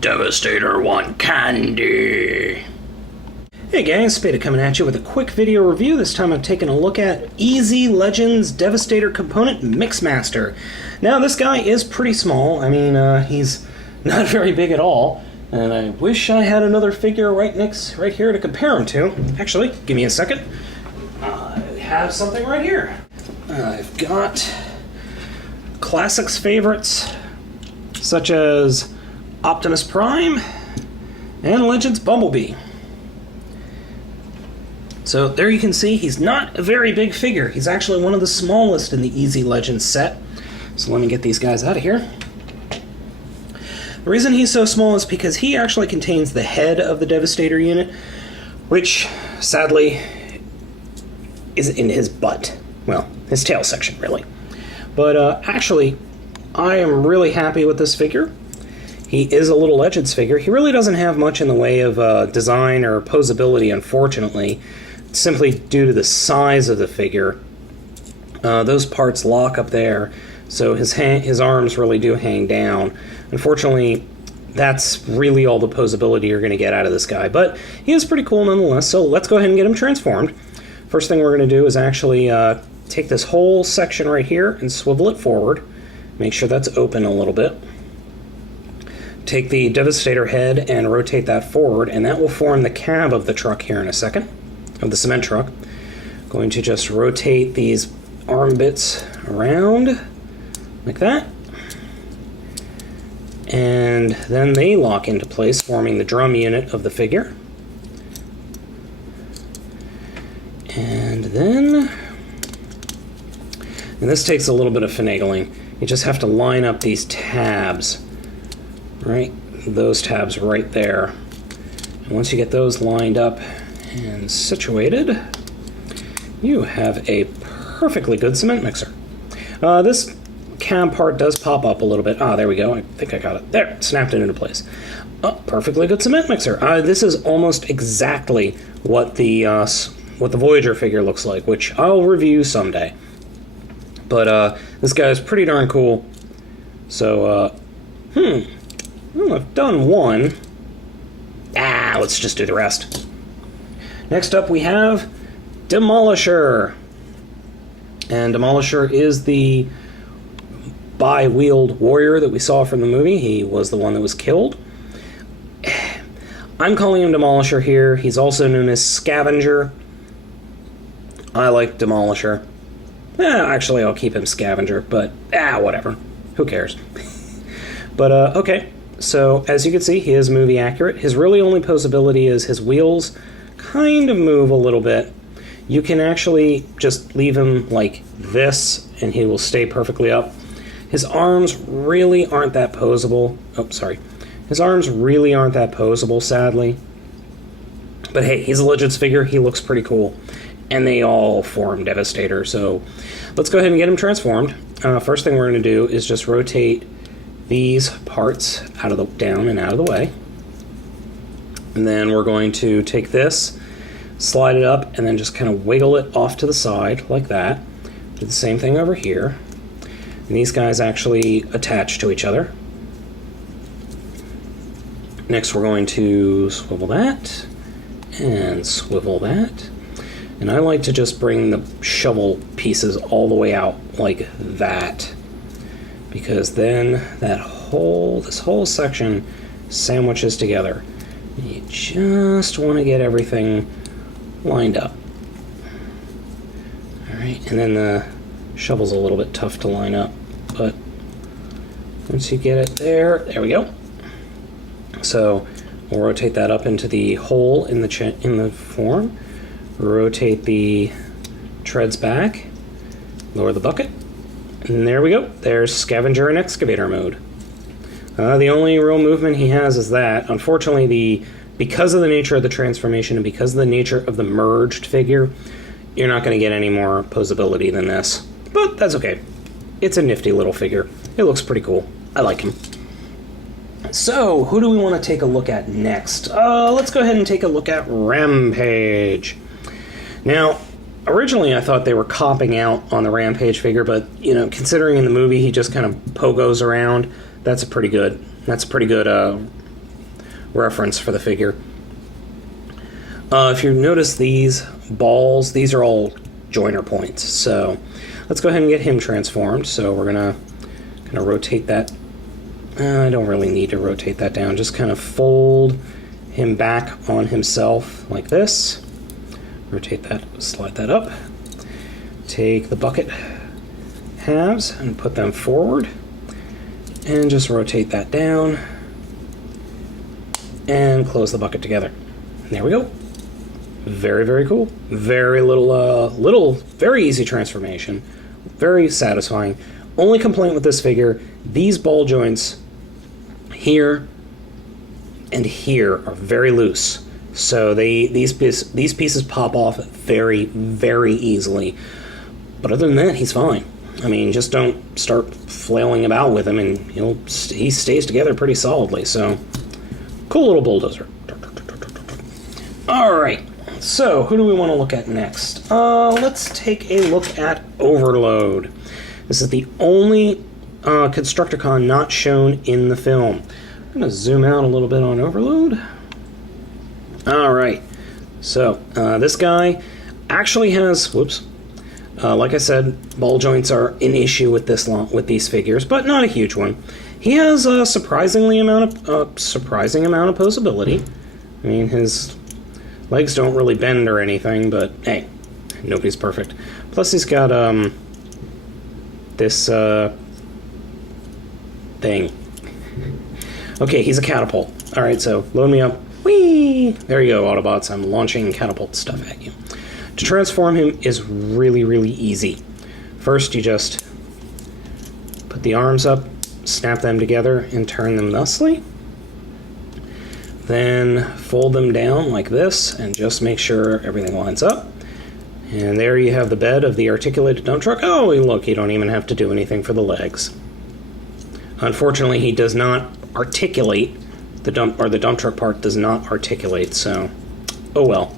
Devastator want candy. Hey gang, Spada coming at you with a quick video review. This time I'm taking a look at Easy Legends Devastator Component Mixmaster. Now this guy is pretty small. I mean, he's not very big at all. And I wish I had another figure right here to compare him to. Actually, give me a second. I have something right here. I've got Classics favorites such as Optimus Prime and Legends Bumblebee. So there you can see he's not a very big figure. He's actually one of the smallest in the Easy Legends set. So let me get these guys out of here. The reason he's so small is because he actually contains the head of the Devastator unit, which sadly is in his butt. Well, his tail section, really. But actually, I am really happy with this figure. He is a little Legends figure. He really doesn't have much in the way of design or posability, unfortunately, simply due to the size of the figure. Those parts lock up there, so his arms really do hang down. Unfortunately, that's really all the posability you're going to get out of this guy, but he is pretty cool nonetheless, so let's go ahead and get him transformed. First thing we're going to do is actually take this whole section right here and swivel it forward. Make sure that's open a little bit. Take the Devastator head and rotate that forward, and that will form the cab of the truck here in a second, of the cement truck. Going to just rotate these arm bits around like that. And then they lock into place, forming the drum unit of the figure. And then, and this takes a little bit of finagling. You just have to line up these tabs, right? Those tabs right there. And once you get those lined up and situated, you have a perfectly good cement mixer. This cab part does pop up a little bit. Ah, there we go. I think I got it. There, snapped it into place. Oh, perfectly good cement mixer. This is almost exactly what the Voyager figure looks like, which I'll review someday. But this guy is pretty darn cool. So, well, I've done one. Let's just do the rest. Next up we have Demolisher. And Demolisher is the bi-wheeled warrior that we saw from the movie. He was the one that was killed. I'm calling him Demolisher here. He's also known as Scavenger. I like Demolisher. Actually, I'll keep him Scavenger, but whatever. Who cares? But, okay. So, as you can see, he is movie accurate. His really only posability is his wheels kind of move a little bit. You can actually just leave him like this, and he will stay perfectly up. His arms really aren't that posable. Oh, sorry. His arms really aren't that posable, sadly. But hey, he's a Legends figure. He looks pretty cool. And they all form Devastator, so let's go ahead and get him transformed. First thing we're going to do is just rotate these parts down and out of the way. And then we're going to take this, slide it up, and then just kind of wiggle it off to the side like that. Do the same thing over here. And these guys actually attach to each other. Next we're going to swivel that and swivel that. And I like to just bring the shovel pieces all the way out like that, because then this whole section sandwiches together. You just want to get everything lined up. Alright, and then the shovel's a little bit tough to line up, but once you get it there we go. So we'll rotate that up into the hole in the form. Rotate the treads back, lower the bucket, and there we go. There's Scavenger and Excavator mode. The only real movement he has is that. Unfortunately, because of the nature of the transformation and because of the nature of the merged figure, you're not going to get any more posability than this. But that's okay. It's a nifty little figure. It looks pretty cool. I like him. So, who do we want to take a look at next? Let's go ahead and take a look at Rampage. Now, originally I thought they were copping out on the Rampage figure, but, you know, considering in the movie he just kind of pogos around, that's a pretty good reference for the figure. If you notice these balls, these are all joiner points. So let's go ahead and get him transformed. So we're going to kind of rotate that. I don't really need to rotate that down. Just kind of fold him back on himself like this. Rotate that, slide that up. Take the bucket halves and put them forward. And just rotate that down. And close the bucket together. And there we go. Very, very cool. Very very easy transformation. Very satisfying. Only complaint with this figure, these ball joints here and here are very loose. So these pieces pop off very, very easily. But other than that, he's fine. I mean, just don't start flailing about with him, and he stays together pretty solidly. So, cool little bulldozer. All right. So, who do we want to look at next? Let's take a look at Overload. This is the only Constructicon not shown in the film. I'm going to zoom out a little bit on Overload. All right. So, this guy actually has, like I said, ball joints are an issue with these figures, but not a huge one. He has a surprising amount of posability. I mean, his legs don't really bend or anything, but hey, nobody's perfect. Plus, he's got this thing. Okay, he's a catapult. All right, so load me up. Whee! There you go, Autobots. I'm launching catapult stuff at you. To transform him is really, really easy. First, you just put the arms up, snap them together, and turn them thusly. Then fold them down like this, and just make sure everything lines up. And there you have the bed of the articulated dump truck. Oh, look, you don't even have to do anything for the legs. Unfortunately, he does not articulate. The dump truck part does not articulate, so oh well.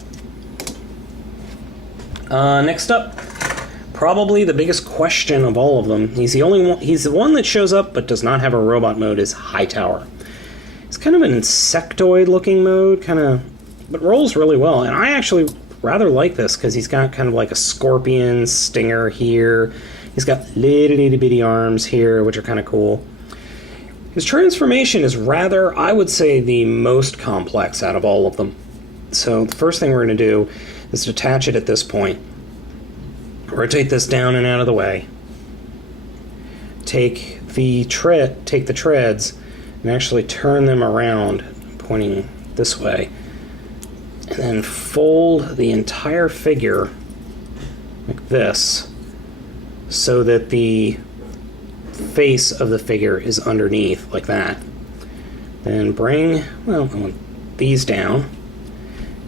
Next up, probably the biggest question of all of them. He's the one that shows up but does not have a robot mode, is Hightower. It's kind of an insectoid-looking mode, but rolls really well. And I actually rather like this because he's got kind of like a scorpion stinger here. He's got little itty-bitty arms here, which are kind of cool. His transformation is rather, I would say, the most complex out of all of them. So the first thing we're going to do is detach it at this point. Rotate this down and out of the way. Take the treads and actually turn them around, pointing this way. And then fold the entire figure like this, so that the face of the figure is underneath, like that. Then I want these down.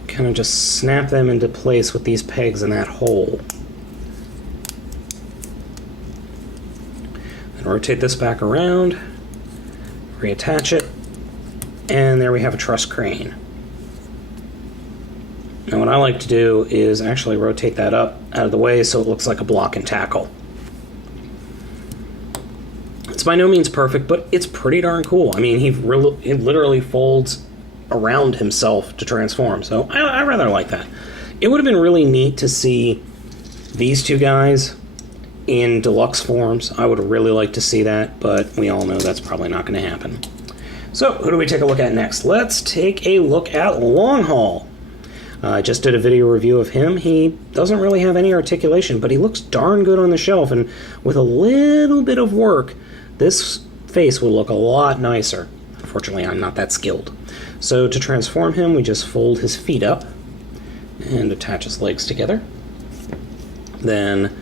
Kind of just snap them into place with these pegs in that hole. Then rotate this back around, reattach it, and there we have a truss crane. Now what I like to do is actually rotate that up out of the way so it looks like a block and tackle. It's by no means perfect, but it's pretty darn cool. I mean, he literally folds around himself to transform, so I rather like that. It would have been really neat to see these two guys in deluxe forms. I would really like to see that, but we all know that's probably not going to happen. So, who do we take a look at next? Let's take a look at Long Haul. I just did a video review of him. He doesn't really have any articulation, but he looks darn good on the shelf, and with a little bit of work, this face will look a lot nicer. Unfortunately, I'm not that skilled. So to transform him, we just fold his feet up and attach his legs together. Then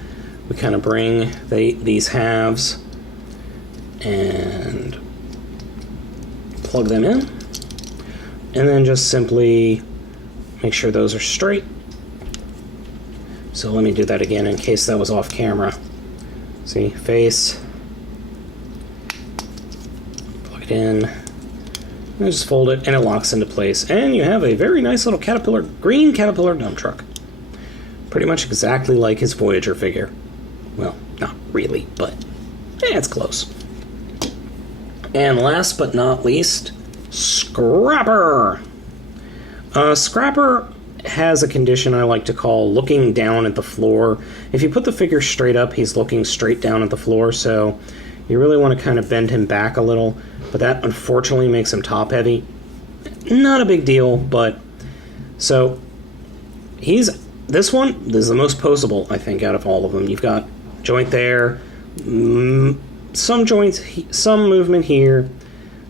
we kind of bring these halves and plug them in. And then just simply make sure those are straight. So let me do that again in case that was off camera. See, face, plug it in, and just fold it, and it locks into place. And you have a very nice little green Caterpillar dump truck. Pretty much exactly like his Voyager figure. Well, not really, but it's close. And last but not least, Scrapper! Scrapper has a condition I like to call looking down at the floor. If you put the figure straight up, he's looking straight down at the floor, so you really want to kind of bend him back a little, but that unfortunately makes him top heavy. Not a big deal, but so this one is the most posable, I think, out of all of them. You've got joint there, some joints, some movement here,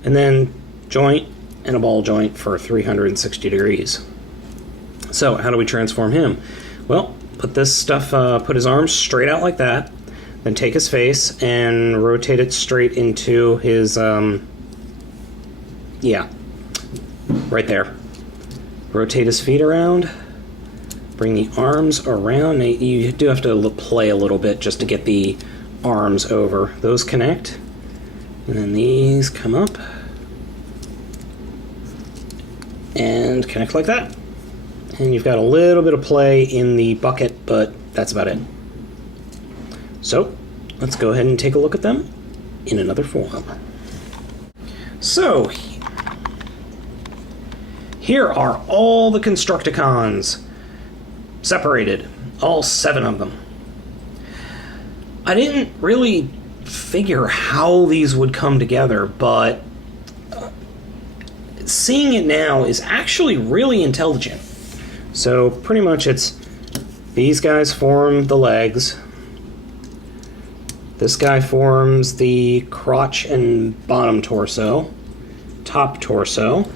and then joint and a ball joint for 360 degrees. So how do we transform him? Well, put this stuff, put his arms straight out like that, then take his face and rotate it straight into his, yeah, right there. Rotate his feet around, bring the arms around. You do have to play a little bit just to get the arms over. Those connect, and then these come up and connect like that. And you've got a little bit of play in the bucket, but that's about it. So, let's go ahead and take a look at them in another form. So, here are all the Constructicons separated, all 7 of them. I didn't really figure how these would come together, but seeing it now is actually really intelligent. So pretty much it's these guys form the legs, this guy forms the crotch and bottom torso, top torso,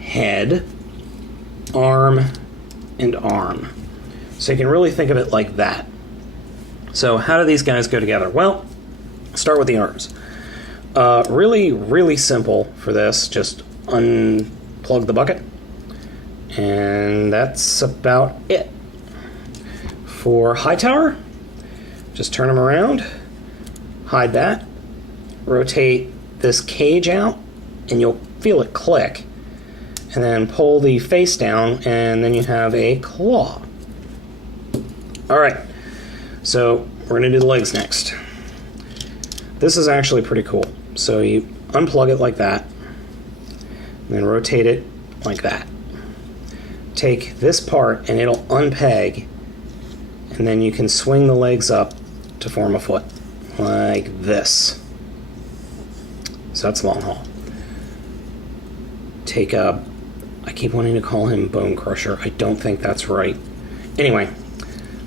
head, arm, and arm. So you can really think of it like that. So how do these guys go together? Well, start with the arms. Really, really simple for this. Just unplug the bucket, and that's about it. For Hightower, just turn him around, hide that, rotate this cage out, and you'll feel it click, and then pull the face down, and then you have a claw. Alright, so we're going to do the legs next. This is actually pretty cool. So you unplug it like that, and then rotate it like that. Take this part and it'll unpeg, and then you can swing the legs up to form a foot, like this. So that's long haul. Take a, I keep wanting to call him Bone Crusher. I don't think that's right. Anyway,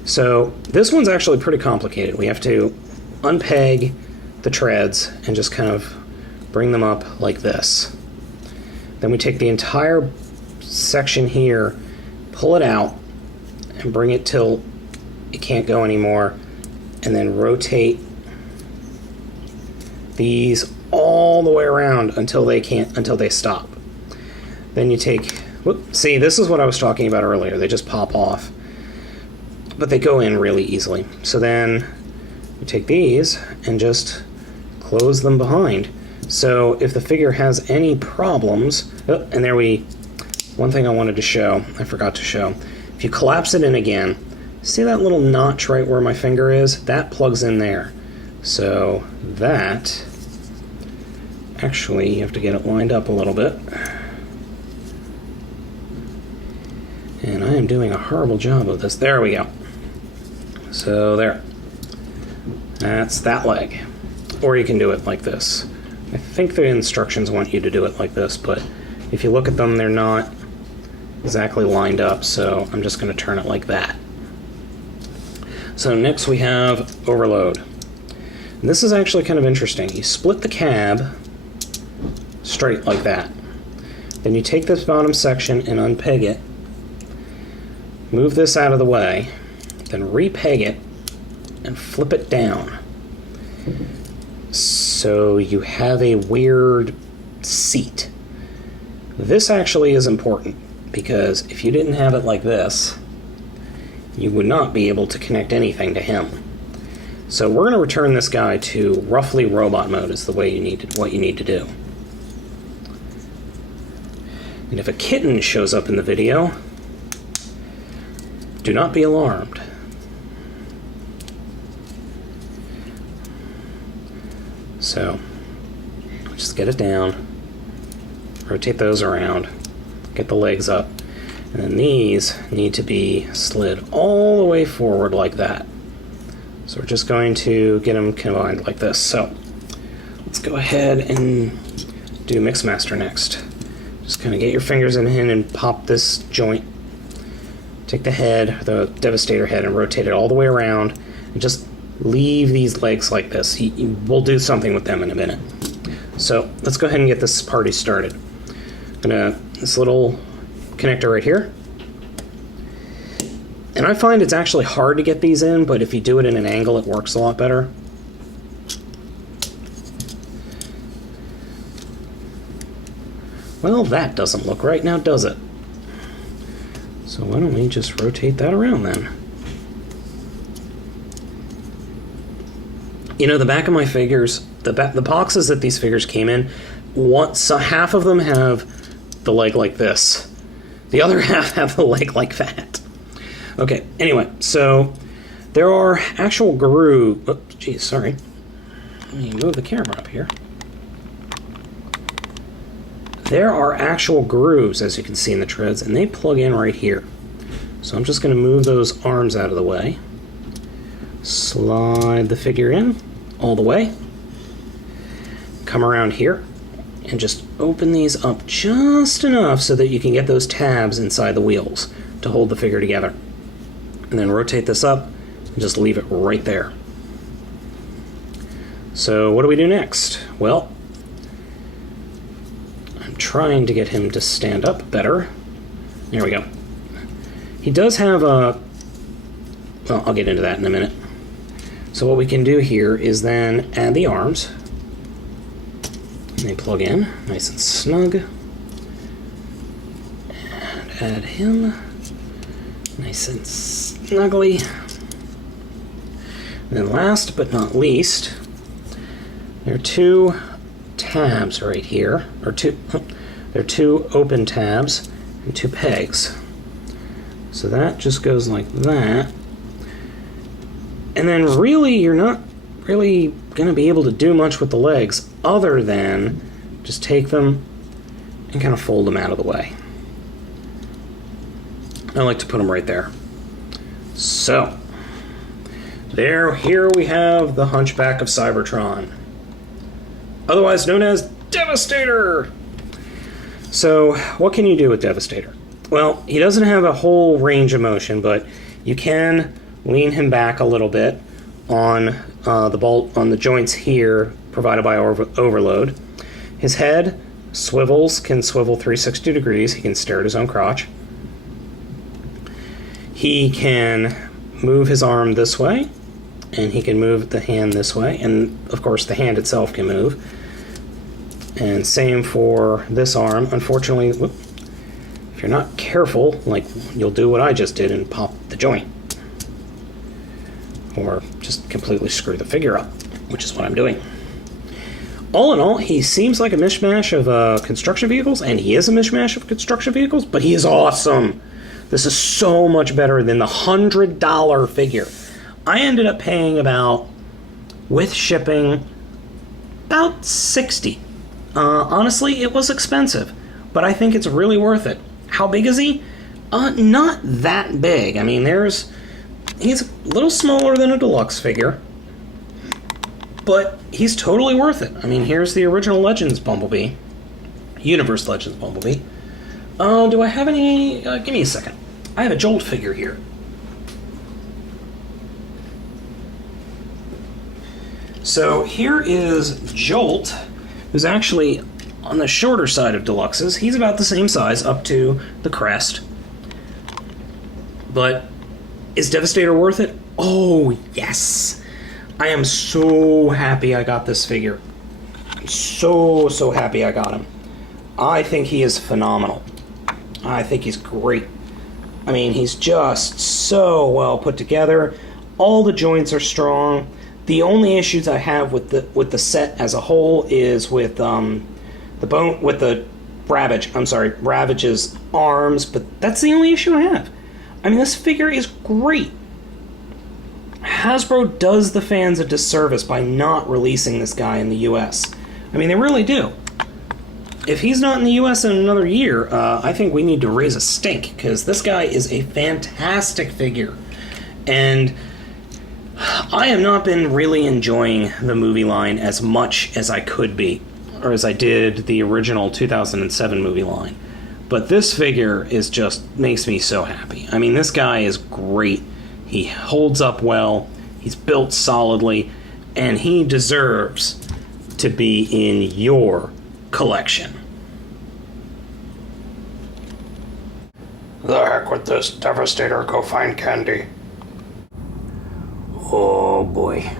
so this one's actually pretty complicated. We have to unpeg the treads and just kind of bring them up like this. Then we take the entire section here, pull it out, and bring it till it can't go anymore, and then rotate these all the way around until they stop. Then you take, see, this is what I was talking about earlier. They just pop off, but they go in really easily. So then you take these and just close them behind. So if the figure has any problems, and there one thing I wanted to show, I forgot to show. If you collapse it in again, see that little notch right where my finger is? That plugs in there. So that, actually, you have to get it lined up a little bit. And I am doing a horrible job of this. There we go. So there. That's that leg. Or you can do it like this. I think the instructions want you to do it like this, but if you look at them, they're not exactly lined up, so I'm just going to turn it like that. So next we have overload. And this is actually kind of interesting. You split the cab straight like that. Then you take this bottom section and unpeg it. Move this out of the way. Then repeg it and flip it down. So you have a weird seat. This actually is important, because if you didn't have it like this, you would not be able to connect anything to him. So we're going to return this guy to roughly robot mode is the way what you need to do. And if a kitten shows up in the video, do not be alarmed. So just get it down. rotate those around, get the legs up, and then these need to be slid all the way forward like that. So we're just going to get them combined like this. So let's go ahead and do Mixmaster next. Just kind of get your fingers in and pop this joint. Take the head, the Devastator head, and rotate it all the way around, and just leave these legs like this. We'll do something with them in a minute. So let's go ahead and get this party started. This little connector right here. And I find it's actually hard to get these in, but if you do it in an angle, it works a lot better. Well, that doesn't look right now, does it? So why don't we just rotate that around then? You know, the back of my figures, the boxes that these figures came in, half of them have the leg like this. The other half have the leg like that. Okay, anyway, so there are actual grooves. Oh, geez, sorry. Let me move the camera up here. There are actual grooves, as you can see in the treads, and they plug in right here. So I'm just going to move those arms out of the way. Slide the figure in all the way. Come around here and just open these up just enough so that you can get those tabs inside the wheels to hold the figure together. And then rotate this up and just leave it right there. So what do we do next? Well, I'm trying to get him to stand up better. There we go. He does have a... Well, I'll get into that in a minute. So what we can do here is then add the arms. And they plug in nice and snug. And add him nice and snugly. And then last but not least, there are two tabs right here, or there are two open tabs and two pegs. So that just goes like that. And then really, you're not really going to be able to do much with the legs other than just take them and kind of fold them out of the way. I like to put them right there. So, here we have the Hunchback of Cybertron, otherwise known as Devastator. So, what can you do with Devastator? Well, he doesn't have a whole range of motion, but you can lean him back a little bit on the joints here provided by Overload. His head can swivel 360 degrees. He can stare at his own crotch. He can move his arm this way, and he can move the hand this way, and of course the hand itself can move. And same for this arm. Unfortunately, if you're not careful, you'll do what I just did and pop the joint. Or just completely screw the figure up, which is what I'm doing. All in all, he seems like a mishmash of construction vehicles, and he is a mishmash of construction vehicles, but he is awesome. This is so much better than the $100 figure. I ended up paying about, with shipping, about $60. Honestly, it was expensive, but I think it's really worth it. How big is he? Not that big. I mean, he's a little smaller than a deluxe figure, but he's totally worth it. I mean, here's the original Legends Bumblebee. Universe Legends Bumblebee. Do I have any... give me a second. I have a Jolt figure here. So here is Jolt, who's actually on the shorter side of deluxes. He's about the same size up to the crest. But is Devastator worth it? Oh, yes. I am so happy I got this figure. I'm so happy I got him. I think he is phenomenal. I think he's great. I mean, he's just so well put together. All the joints are strong. The only issues I have with the set as a whole is with Ravage's arms, but that's the only issue I have. I mean, this figure is great. Hasbro does the fans a disservice by not releasing this guy in the US. I mean, they really do. if he's not in the US in another year, I think we need to raise a stink, because this guy is a fantastic figure. And I have not been really enjoying the movie line as much as I could be, or as I did the original 2007 movie line. But this figure is just makes me so happy. I mean, this guy is great. He holds up well, he's built solidly, and he deserves to be in your collection. The heck with this, Devastator, go find candy. Oh boy.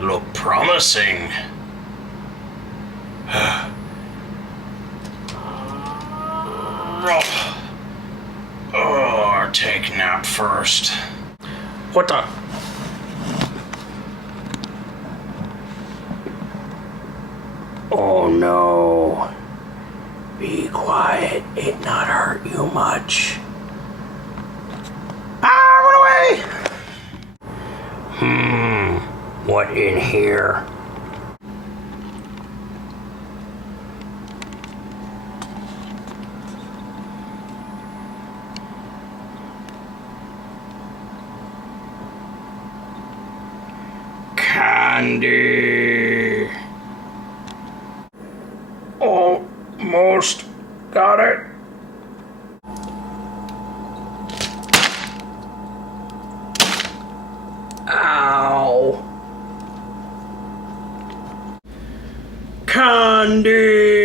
Look promising. Oh, take nap first. What the? Oh no. Be quiet, it not hurt you much. Ah, run away! What in here? Candy. Almost got it. Ow. Candy.